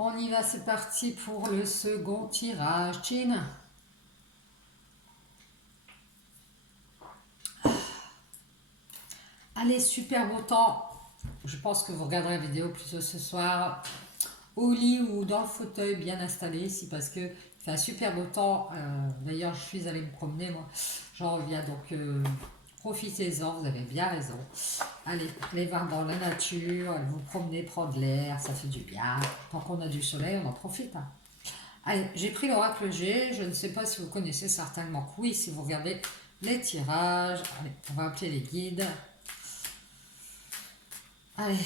On y va, c'est parti pour le second tirage. Chin. Allez, super beau temps. Je pense que vous regarderez la vidéo plutôt ce soir au lit ou dans le fauteuil bien installé ici parce que il fait un super beau temps. D'ailleurs, je suis allée me promener moi. J'en reviens donc profitez-en, vous avez bien raison. Allez, allez voir dans la nature, allez vous promener, prendre l'air, ça fait du bien. Tant qu'on a du soleil, on en profite. Hein. Allez, j'ai pris l'oracle G. Je ne sais pas si vous connaissez, certainement que oui, si vous regardez les tirages. Allez, on va appeler les guides. Allez,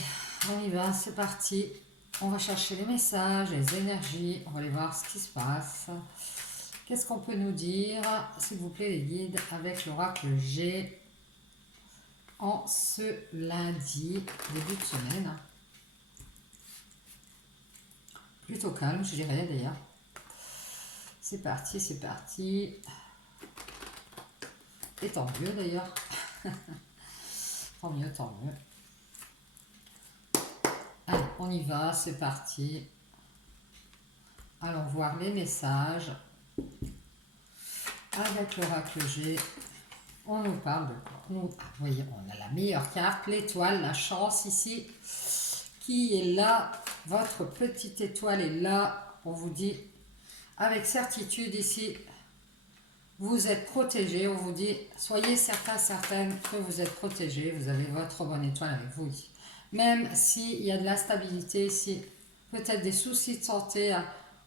on y va, c'est parti. On va chercher les messages, les énergies. On va aller voir ce qui se passe. Qu'est-ce qu'on peut nous dire, s'il vous plaît, les guides, avec l'oracle G en ce lundi, début de semaine. Plutôt calme, je dirais d'ailleurs. C'est parti, c'est parti. Et tant mieux d'ailleurs. Tant mieux, tant mieux. Allez, on y va, c'est parti. Allons voir les messages. Avec l'oracle G, on nous parle de quoi? Vous voyez, on a la meilleure carte, l'étoile, la chance ici, qui est là. Votre petite étoile est là. On vous dit avec certitude ici, vous êtes protégé. On vous dit, soyez certains, certaines que vous êtes protégés. Vous avez votre bonne étoile avec vous ici. Même s'il y a de l'instabilité ici, peut-être des soucis de santé.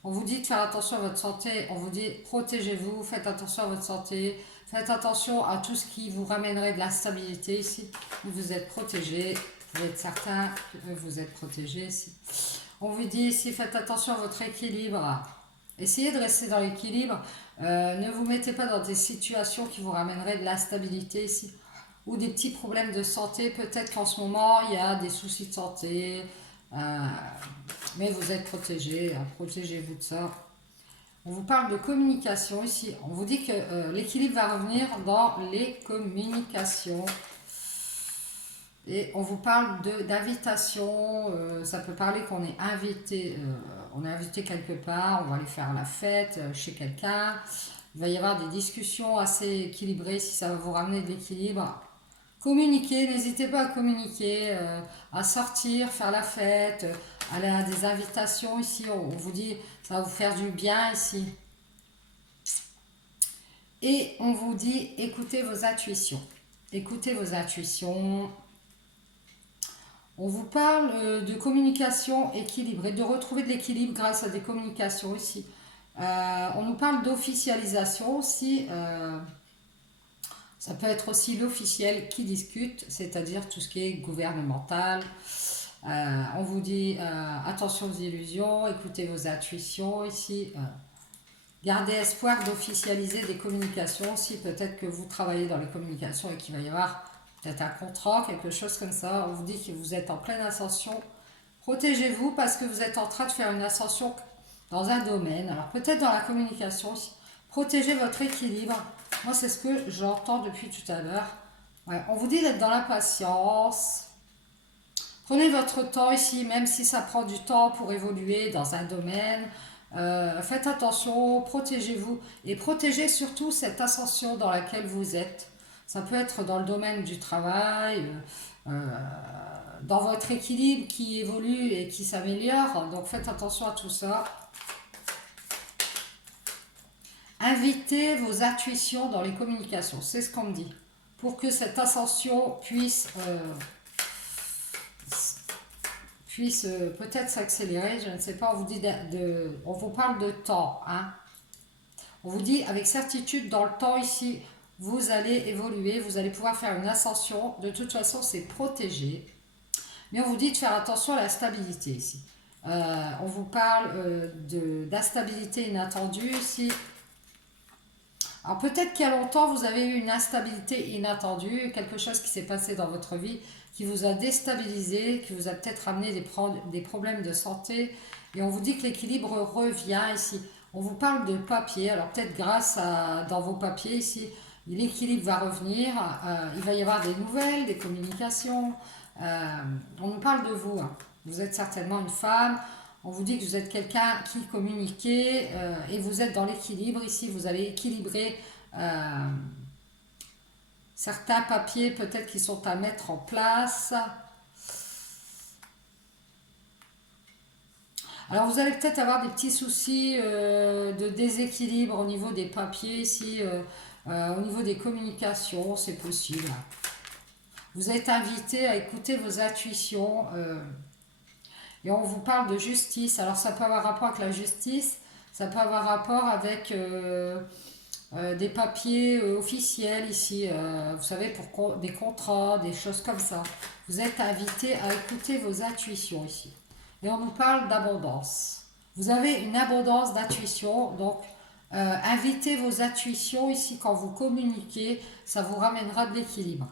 On vous dit de faire attention à votre santé. On vous dit, protégez-vous, faites attention à votre santé. Faites attention à tout ce qui vous ramènerait de l'instabilité ici. Vous êtes protégé. Vous êtes certain que vous êtes protégé ici. On vous dit ici, faites attention à votre équilibre. Essayez de rester dans l'équilibre. Ne vous mettez pas dans des situations qui vous ramèneraient de l'instabilité ici. Ou des petits problèmes de santé. Peut-être qu'en ce moment, il y a des soucis de santé. Mais vous êtes protégé. Protégez-vous de ça. On vous parle de communication ici. On vous dit que l'équilibre va revenir dans les communications. Et on vous parle d'invitation. Ça peut parler qu'on est invité. On est invité quelque part. On va aller faire la fête chez quelqu'un. Il va y avoir des discussions assez équilibrées si ça va vous ramener de l'équilibre. Communiquer, n'hésitez pas à communiquer, à sortir, faire la fête, aller à des invitations ici. On vous dit, ça va vous faire du bien ici. Et on vous dit, écoutez vos intuitions. Écoutez vos intuitions. On vous parle de communication équilibrée, de retrouver de l'équilibre grâce à des communications ici. On nous parle d'officialisation aussi. Ça peut être aussi l'officiel qui discute, c'est-à-dire tout ce qui est gouvernemental. On vous dit attention aux illusions, écoutez vos intuitions ici. Gardez espoir d'officialiser des communications. Si peut-être que vous travaillez dans les communications et qu'il va y avoir peut-être un contrat, quelque chose comme ça, on vous dit que vous êtes en pleine ascension. Protégez-vous parce que vous êtes en train de faire une ascension dans un domaine. Alors peut-être dans la communication aussi. Protégez votre équilibre. Moi, c'est ce que j'entends depuis tout à l'heure. Ouais, on vous dit d'être dans la patience. Prenez votre temps ici, même si ça prend du temps pour évoluer dans un domaine. Faites attention, protégez-vous et protégez surtout cette ascension dans laquelle vous êtes. Ça peut être dans le domaine du travail, dans votre équilibre qui évolue et qui s'améliore. Donc faites attention à tout ça. Invitez vos intuitions dans les communications, c'est ce qu'on me dit. Pour que cette ascension puisse peut-être s'accélérer, je ne sais pas, on vous dit on vous parle de temps. Hein. On vous dit avec certitude dans le temps ici, vous allez évoluer, vous allez pouvoir faire une ascension. De toute façon, c'est protégé. Mais on vous dit de faire attention à la stabilité ici. On vous parle d'instabilité inattendue ici. Alors peut-être qu'il y a longtemps, vous avez eu une instabilité inattendue, quelque chose qui s'est passé dans votre vie, qui vous a déstabilisé, qui vous a peut-être amené des problèmes de santé. Et on vous dit que l'équilibre revient ici. On vous parle de papier, alors peut-être grâce à dans vos papiers ici, l'équilibre va revenir, il va y avoir des nouvelles, des communications. On nous parle de vous, hein. Vous êtes certainement une femme. On vous dit que vous êtes quelqu'un qui communique et vous êtes dans l'équilibre. Ici, vous allez équilibrer certains papiers peut-être qui sont à mettre en place. Alors, vous allez peut-être avoir des petits soucis de déséquilibre au niveau des papiers ici, au niveau des communications, c'est possible. Vous êtes invité à écouter vos intuitions et on vous parle de justice. Alors, ça peut avoir rapport avec la justice, ça peut avoir rapport avec des papiers officiels ici, vous savez, pour des contrats, des choses comme ça. Vous êtes invité à écouter vos intuitions ici. Et on nous parle d'abondance. Vous avez une abondance d'intuition, donc invitez vos intuitions ici quand vous communiquez, ça vous ramènera de l'équilibre.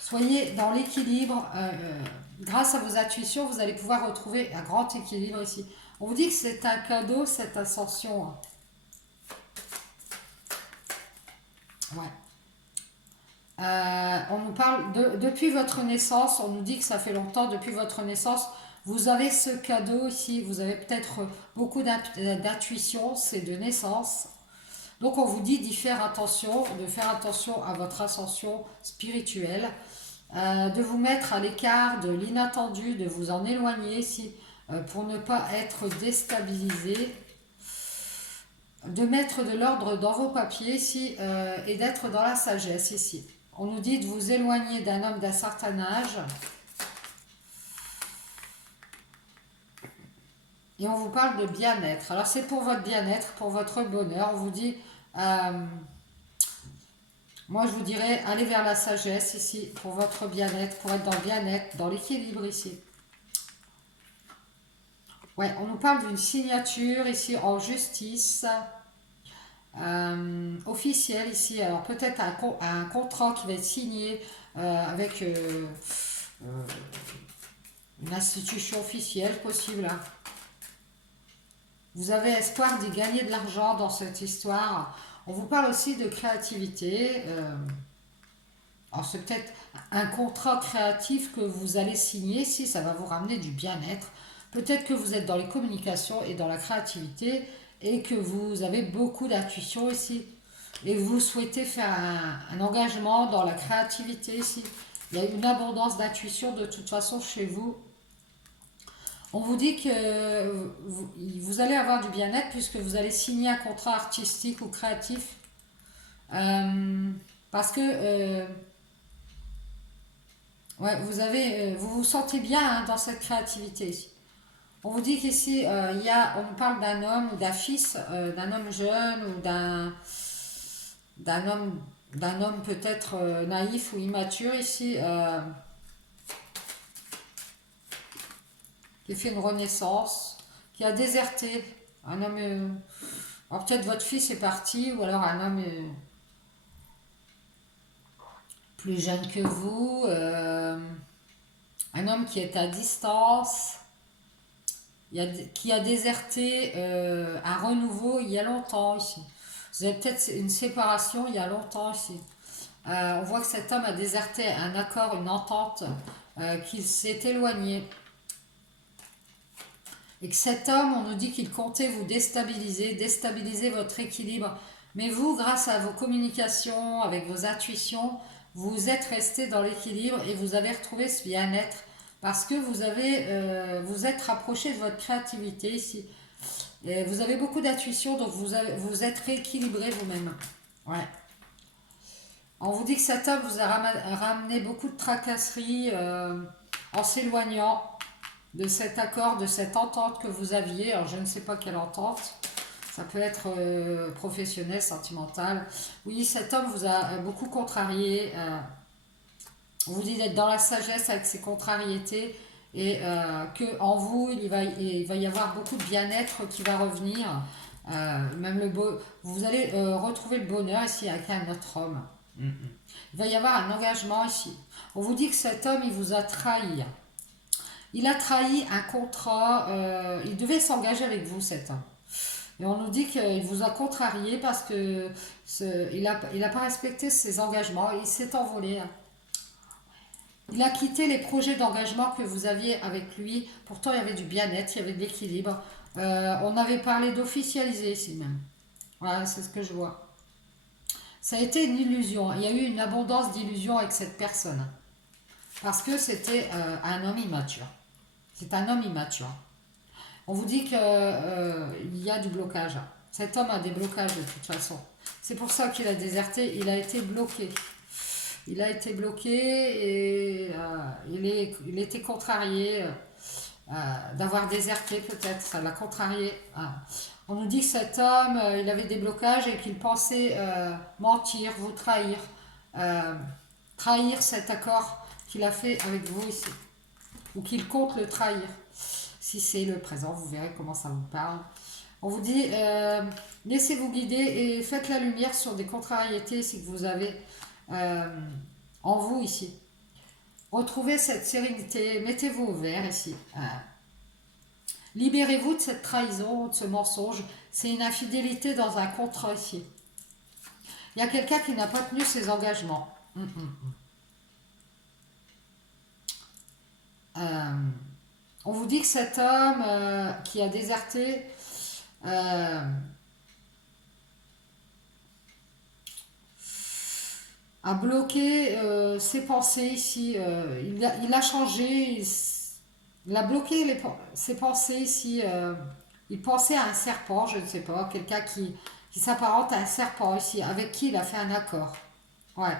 Soyez dans l'équilibre, grâce à vos intuitions, vous allez pouvoir retrouver un grand équilibre ici. On vous dit que c'est un cadeau, cette ascension. Ouais. On nous parle depuis votre naissance, on nous dit que ça fait longtemps, depuis votre naissance, vous avez ce cadeau ici, vous avez peut-être beaucoup d'intuition, c'est de naissance. Donc on vous dit d'y faire attention, de faire attention à votre ascension spirituelle, de vous mettre à l'écart de l'inattendu, de vous en éloigner ici, pour ne pas être déstabilisé, de mettre de l'ordre dans vos papiers ici et d'être dans la sagesse ici. On nous dit de vous éloigner d'un homme d'un certain âge. Et on vous parle de bien-être. Alors c'est pour votre bien-être, pour votre bonheur. On vous dit, moi je vous dirais, allez vers la sagesse ici, pour votre bien-être, pour être dans le bien-être, dans l'équilibre ici. Ouais, on nous parle d'une signature ici en justice. Officiel ici, alors peut-être un contrat qui va être signé avec une institution officielle possible. Hein. Vous avez espoir d'y gagner de l'argent dans cette histoire. On vous parle aussi de créativité. Alors c'est peut-être un contrat créatif que vous allez signer si ça va vous ramener du bien-être. Peut-être que vous êtes dans les communications et dans la créativité et que vous avez beaucoup d'intuition ici. Et vous souhaitez faire un engagement dans la créativité ici. Il y a une abondance d'intuition de toute façon chez vous. On vous dit que vous allez avoir du bien-être puisque vous allez signer un contrat artistique ou créatif. Parce que ouais, vous vous sentez bien hein, dans cette créativité ici. On vous dit qu'ici, on nous parle d'un homme ou d'un fils, d'un homme jeune ou d'un homme peut-être naïf ou immature ici, qui fait une renaissance, qui a déserté. Un homme, alors peut-être votre fils est parti, ou alors un homme plus jeune que vous, un homme qui est à distance, qui a déserté un renouveau il y a longtemps ici. Vous avez peut-être une séparation il y a longtemps ici. On voit que cet homme a déserté un accord, une entente, qu'il s'est éloigné. Et que cet homme, on nous dit qu'il comptait vous déstabiliser votre équilibre. Mais vous, grâce à vos communications, avec vos intuitions, vous êtes resté dans l'équilibre et vous avez retrouvé ce bien-être parce que vous êtes rapproché de votre créativité ici. Et vous avez beaucoup d'intuition, donc vous êtes rééquilibré vous-même. Ouais. On vous dit que cet homme vous a ramené beaucoup de tracasseries en s'éloignant de cet accord, de cette entente que vous aviez. Alors je ne sais pas quelle entente. Ça peut être professionnel, sentimental. Oui, cet homme vous a beaucoup contrarié. On vous dit d'être dans la sagesse avec ses contrariétés et que en vous, il va y avoir beaucoup de bien-être qui va revenir. Vous allez retrouver le bonheur ici avec un autre homme. Il va y avoir un engagement ici. On vous dit que cet homme, il vous a trahi. Il a trahi un contrat. Il devait s'engager avec vous, cet homme. Et on nous dit qu'il vous a contrarié parce que il a pas respecté ses engagements. Il s'est envolé. Il a quitté les projets d'engagement que vous aviez avec lui. Pourtant, il y avait du bien-être, il y avait de l'équilibre. On avait parlé d'officialiser ici même. Voilà, c'est ce que je vois. Ça a été une illusion. Il y a eu une abondance d'illusions avec cette personne. Parce que c'était un homme immature. C'est un homme immature. On vous dit qu'il y a du blocage. Cet homme a des blocages de toute façon. C'est pour ça qu'il a déserté. Il a été bloqué. Il a été bloqué et il était contrarié d'avoir déserté peut-être. Ça l'a contrarié. On nous dit que cet homme, il avait des blocages et qu'il pensait mentir, vous trahir. euh, Trahir cet accord qu'il a fait avec vous ici. Ou qu'il compte le trahir. Si c'est le présent, vous verrez comment ça vous parle. On vous dit, laissez-vous guider et faites la lumière sur des contrariétés ici que vous avez en vous ici. Retrouvez cette sérénité, mettez-vous au vert ici. Libérez-vous de cette trahison, de ce mensonge. C'est une infidélité dans un contrat ici. Il y a quelqu'un qui n'a pas tenu ses engagements. On vous dit que cet homme qui a déserté a bloqué ses pensées ici. Il a changé. Il a bloqué ses pensées ici. Il pensait à un serpent, je ne sais pas, quelqu'un qui s'apparente à un serpent ici, avec qui il a fait un accord. Ouais.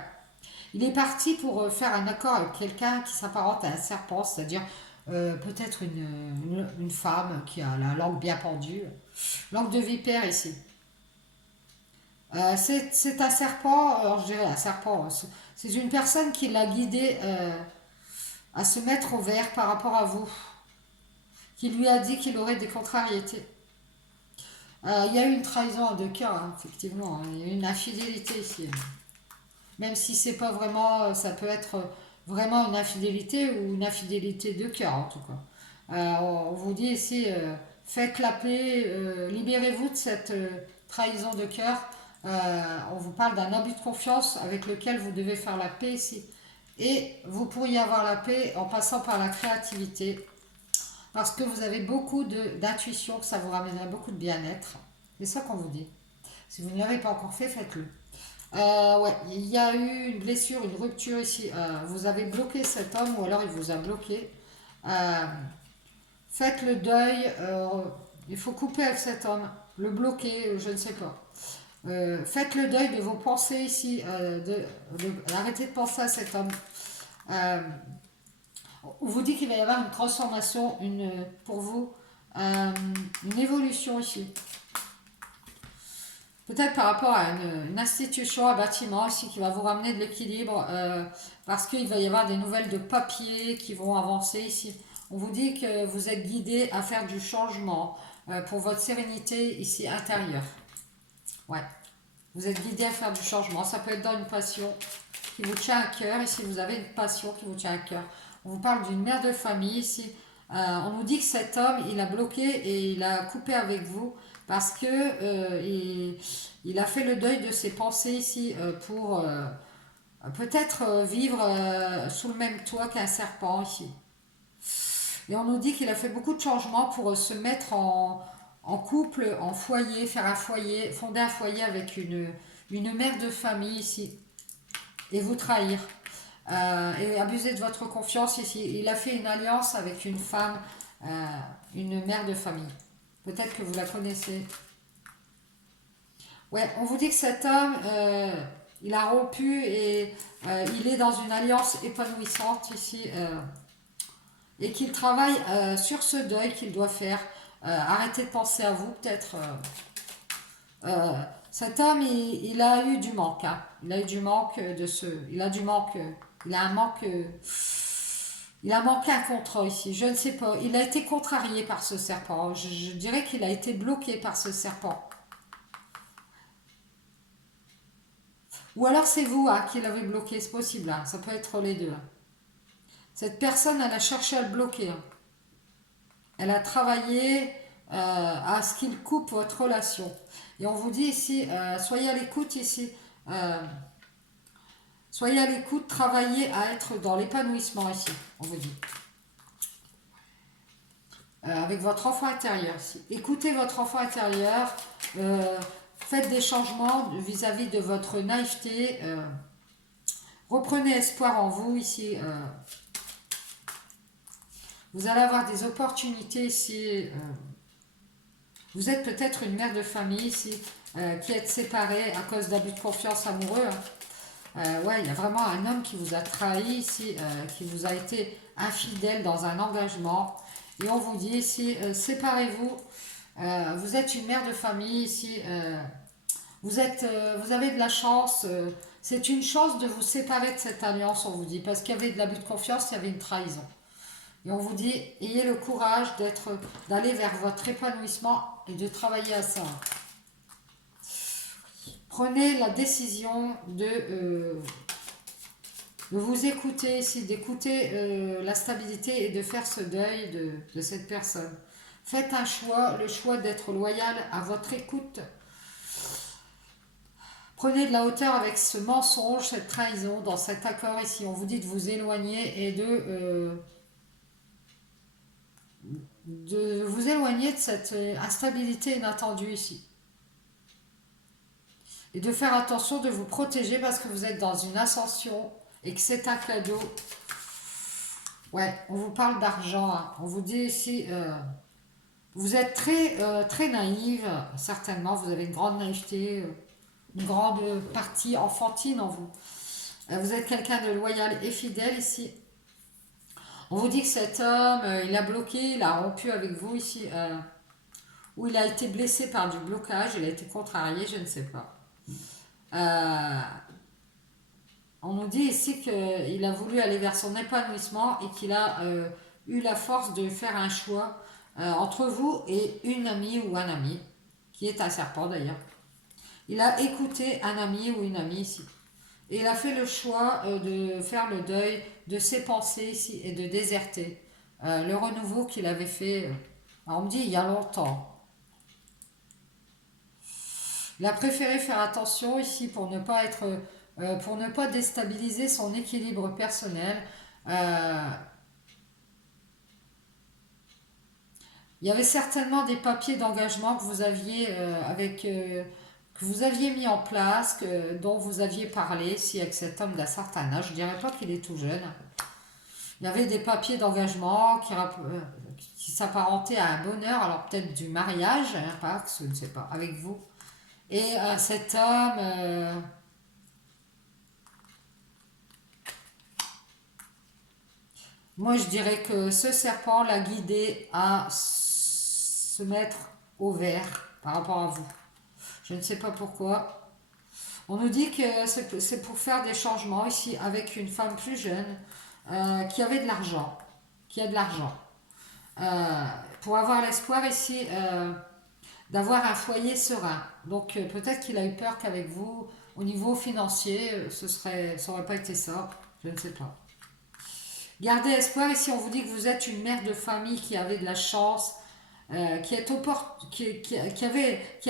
Il est parti pour faire un accord avec quelqu'un qui s'apparente à un serpent, c'est-à-dire peut-être une femme qui a la langue bien pendue. Langue de vipère ici. C'est un serpent, alors je dirais un serpent, c'est une personne qui l'a guidé à se mettre au vert par rapport à vous, qui lui a dit qu'il aurait des contrariétés. Il y a eu une trahison à deux cœurs, hein, effectivement, hein. Il y a eu une infidélité ici. Même si c'est pas vraiment, ça peut être vraiment une infidélité ou une infidélité de cœur en tout cas. On vous dit ici, faites la paix, libérez-vous de cette trahison de cœur. On vous parle d'un abus de confiance avec lequel vous devez faire la paix ici. Et vous pourriez avoir la paix en passant par la créativité. Parce que vous avez beaucoup d'intuition, que ça vous ramènerait beaucoup de bien-être. C'est ça qu'on vous dit. Si vous ne l'avez pas encore fait, faites-le. Ouais, il y a eu une blessure, une rupture ici. Vous avez bloqué cet homme ou alors il vous a bloqué. Euh, Faites le deuil. Il faut couper avec cet homme. Le bloquer, je ne sais pas. Faites le deuil de vos pensées ici. Arrêtez de penser à cet homme. Euh, on vous dit qu'il va y avoir une transformation pour vous, une évolution ici. Peut-être par rapport à une institution, un bâtiment ici qui va vous ramener de l'équilibre parce qu'il va y avoir des nouvelles de papier qui vont avancer ici. On vous dit que vous êtes guidé à faire du changement pour votre sérénité ici intérieure. Ouais. Vous êtes guidé à faire du changement. Ça peut être dans une passion qui vous tient à cœur. Ici, vous avez une passion qui vous tient à cœur. On vous parle d'une mère de famille ici. On nous dit que cet homme, il a bloqué et il a coupé avec vous parce que il a fait le deuil de ses pensées ici pour peut-être vivre sous le même toit qu'un serpent ici. Et on nous dit qu'il a fait beaucoup de changements pour se mettre en couple, en foyer, faire un foyer, fonder un foyer avec une mère de famille ici et vous trahir. Et abuser de votre confiance ici. Il a fait une alliance avec une femme, une mère de famille. Peut-être que vous la connaissez. Ouais, on vous dit que cet homme, il a rompu et il est dans une alliance épanouissante ici. Et qu'il travaille sur ce deuil qu'il doit faire. Arrêtez de penser à vous, peut-être. Cet homme, il a eu du manque. Hein. Il a eu du manque de ce. Il a du manque. Il a un manque. Il a manqué un contrat ici. Je ne sais pas. Il a été contrarié par ce serpent. Je dirais qu'il a été bloqué par ce serpent. Ou alors c'est vous hein, qui l'avez bloqué. C'est possible. Hein. Ça peut être les deux. Hein. Cette personne, elle a cherché à le bloquer. Hein. Elle a travaillé à ce qu'il coupe votre relation. Et on vous dit ici, soyez à l'écoute ici. Soyez à l'écoute, travaillez à être dans l'épanouissement ici, on vous dit. Avec votre enfant intérieur ici. Écoutez votre enfant intérieur, faites des changements vis-à-vis de votre naïveté, reprenez espoir en vous ici. Vous allez avoir des opportunités ici. Vous êtes peut-être une mère de famille ici, qui est séparée à cause d'abus de confiance amoureux. Ouais, il y a vraiment un homme qui vous a trahi ici, qui vous a été infidèle dans un engagement. Et on vous dit ici, séparez-vous. Vous êtes une mère de famille ici. Vous avez de la chance. C'est une chance de vous séparer de cette alliance, on vous dit. Parce qu'il y avait de l'abus de confiance, il y avait une trahison. Et on vous dit, ayez le courage d'aller vers votre épanouissement et de travailler à ça. Prenez la décision de vous écouter ici, d'écouter la stabilité et de faire ce deuil de cette personne. Faites un choix, le choix d'être loyal à votre écoute. Prenez de la hauteur avec ce mensonge, cette trahison, dans cet accord ici. On vous dit de vous éloigner et de vous éloigner de cette instabilité inattendue ici. Et de faire attention de vous protéger parce que vous êtes dans une ascension et que c'est un cadeau. Ouais, on vous parle d'argent. Hein. On vous dit ici, vous êtes très naïve, certainement. Vous avez une grande naïveté, une grande partie enfantine en vous. Vous êtes quelqu'un de loyal et fidèle ici. On vous dit que cet homme, il a bloqué, il a rompu avec vous ici, ou il a été blessé par du blocage, il a été contrarié, je ne sais pas. On nous dit ici qu'il a voulu aller vers son épanouissement et qu'il a eu la force de faire un choix entre vous et une amie ou un ami, qui est un serpent d'ailleurs. Il a écouté un ami ou une amie ici. Et il a fait le choix de faire le deuil de ses pensées ici et de déserter le renouveau qu'il avait fait, on me dit, il y a longtemps. Il a préféré faire attention ici pour ne pas déstabiliser son équilibre personnel. Il y avait certainement des papiers d'engagement que vous aviez que vous aviez mis en place, dont vous aviez parlé, si avec cet homme d'un certain âge, je ne dirais pas qu'il est tout jeune. Il y avait des papiers d'engagement qui s'apparentaient à un bonheur, alors peut-être du mariage, hein, pas, je ne sais pas, avec vous. Et cet homme, moi je dirais que ce serpent l'a guidé à se mettre au vert par rapport à vous. Je ne sais pas pourquoi. On nous dit que c'est pour faire des changements ici avec une femme plus jeune qui avait de l'argent, qui a de l'argent. Pour avoir l'espoir ici d'avoir un foyer serein. Donc peut-être qu'il a eu peur qu'avec vous, au niveau financier, ça n'aurait pas été ça. Je ne sais pas. Gardez espoir ici, on vous dit que vous êtes une mère de famille qui avait de la chance, qui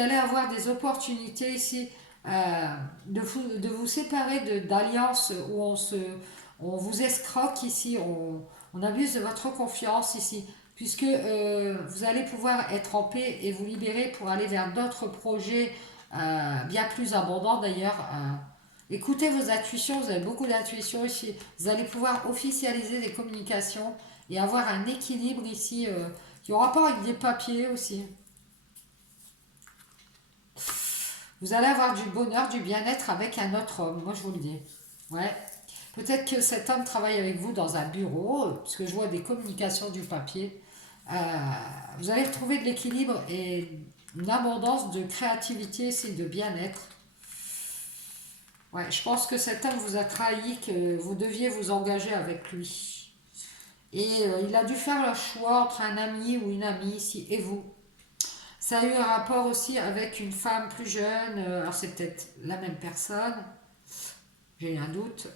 allait avoir des opportunités ici de vous séparer d'alliances où on vous escroque ici, on abuse de votre confiance ici, puisque vous allez pouvoir être en paix et vous libérer pour aller vers d'autres projets bien plus abondants d'ailleurs. Écoutez vos intuitions, vous avez beaucoup d'intuitions ici. Vous allez pouvoir officialiser des communications et avoir un équilibre ici qui aura rapport avec des papiers aussi. Vous allez avoir du bonheur, du bien-être avec un autre homme, moi je vous le dis. Ouais. Peut-être que cet homme travaille avec vous dans un bureau, puisque je vois des communications du papier. Vous allez retrouver de l'équilibre et une abondance de créativité ici, de bien-être. Ouais, je pense que cet homme vous a trahi, que vous deviez vous engager avec lui. Et il a dû faire le choix entre un ami ou une amie ici et vous. Ça a eu un rapport aussi avec une femme plus jeune, alors c'est peut-être la même personne, j'ai eu un doute,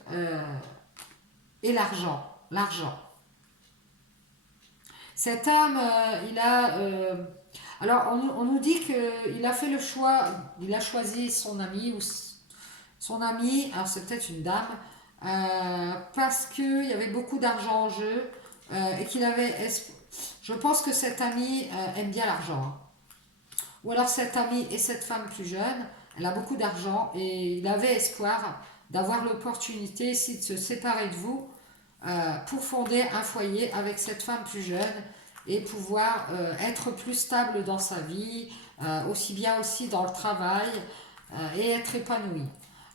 et l'argent. Cet homme, alors on nous dit qu'il a fait le choix, il a choisi son ami, alors c'est peut-être une dame, parce qu'il y avait beaucoup d'argent en jeu et qu'il avait... Je pense que cet ami aime bien l'argent, hein. Ou alors cet ami et cette femme plus jeune, elle a beaucoup d'argent et il avait espoir d'avoir l'opportunité ici de se séparer de vous pour fonder un foyer avec cette femme plus jeune et pouvoir être plus stable dans sa vie, aussi bien aussi dans le travail et être épanoui.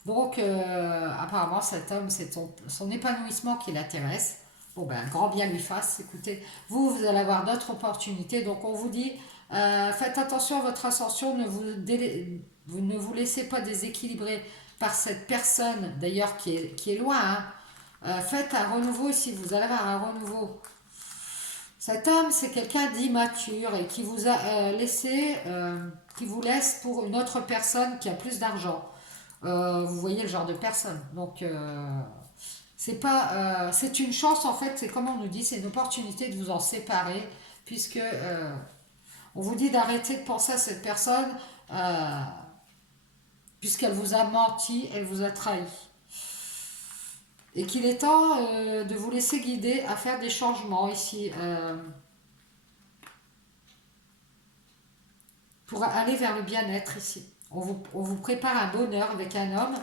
Donc apparemment cet homme, c'est son épanouissement qui l'intéresse. Bon ben, grand bien lui fasse. Écoutez, vous allez avoir d'autres opportunités. Donc on vous dit, faites attention à votre ascension, vous ne vous laissez pas déséquilibrer par cette personne, d'ailleurs qui est loin, hein. Faites un renouveau si vous allez avoir un renouveau. Cet homme, c'est quelqu'un d'immature et qui vous a qui vous laisse pour une autre personne qui a plus d'argent. Vous voyez le genre de personne. Donc, c'est pas, c'est une chance en fait. C'est comme on nous dit, c'est une opportunité de vous en séparer, puisque on vous dit d'arrêter de penser à cette personne, euh, puisqu'elle vous a menti, elle vous a trahi. Et qu'il est temps de vous laisser guider à faire des changements ici pour aller vers le bien-être ici. On vous prépare un bonheur avec un homme,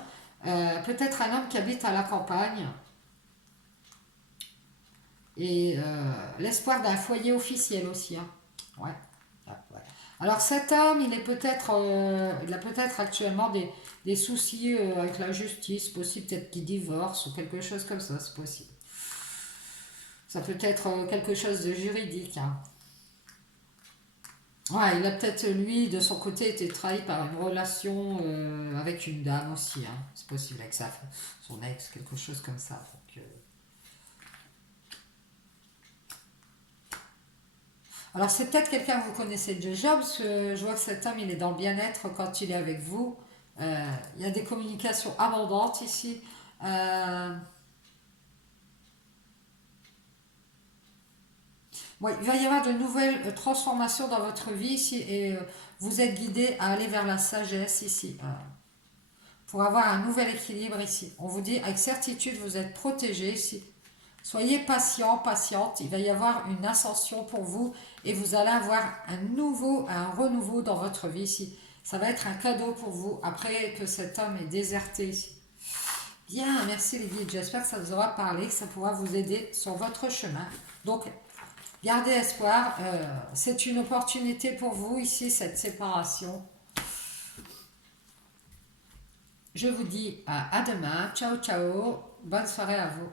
peut-être un homme qui habite à la campagne, et l'espoir d'un foyer officiel aussi, hein. Ouais. Ah, ouais. Alors cet homme, il a peut-être actuellement des soucis avec la justice, possible peut-être qu'il divorce ou quelque chose comme ça, c'est possible. Ça peut être quelque chose de juridique, hein. Ouais, il a peut-être, lui, de son côté, été trahi par une relation avec une dame aussi, hein. C'est possible avec son ex, quelque chose comme ça. Donc, alors c'est peut-être quelqu'un que vous connaissez déjà, parce que je vois que cet homme, il est dans le bien-être quand il est avec vous. Il y a des communications abondantes ici. Euh, ouais, il va y avoir de nouvelles transformations dans votre vie ici et vous êtes guidé à aller vers la sagesse ici. Pour avoir un nouvel équilibre ici. On vous dit avec certitude, vous êtes protégé ici. Soyez patient, patiente, il va y avoir une ascension pour vous et vous allez avoir un renouveau dans votre vie ici. Ça va être un cadeau pour vous après que cet homme ait déserté ici. Bien, merci les guides, j'espère que ça vous aura parlé, que ça pourra vous aider sur votre chemin. Donc, gardez espoir, c'est une opportunité pour vous ici, cette séparation. Je vous dis à demain, ciao ciao, bonne soirée à vous.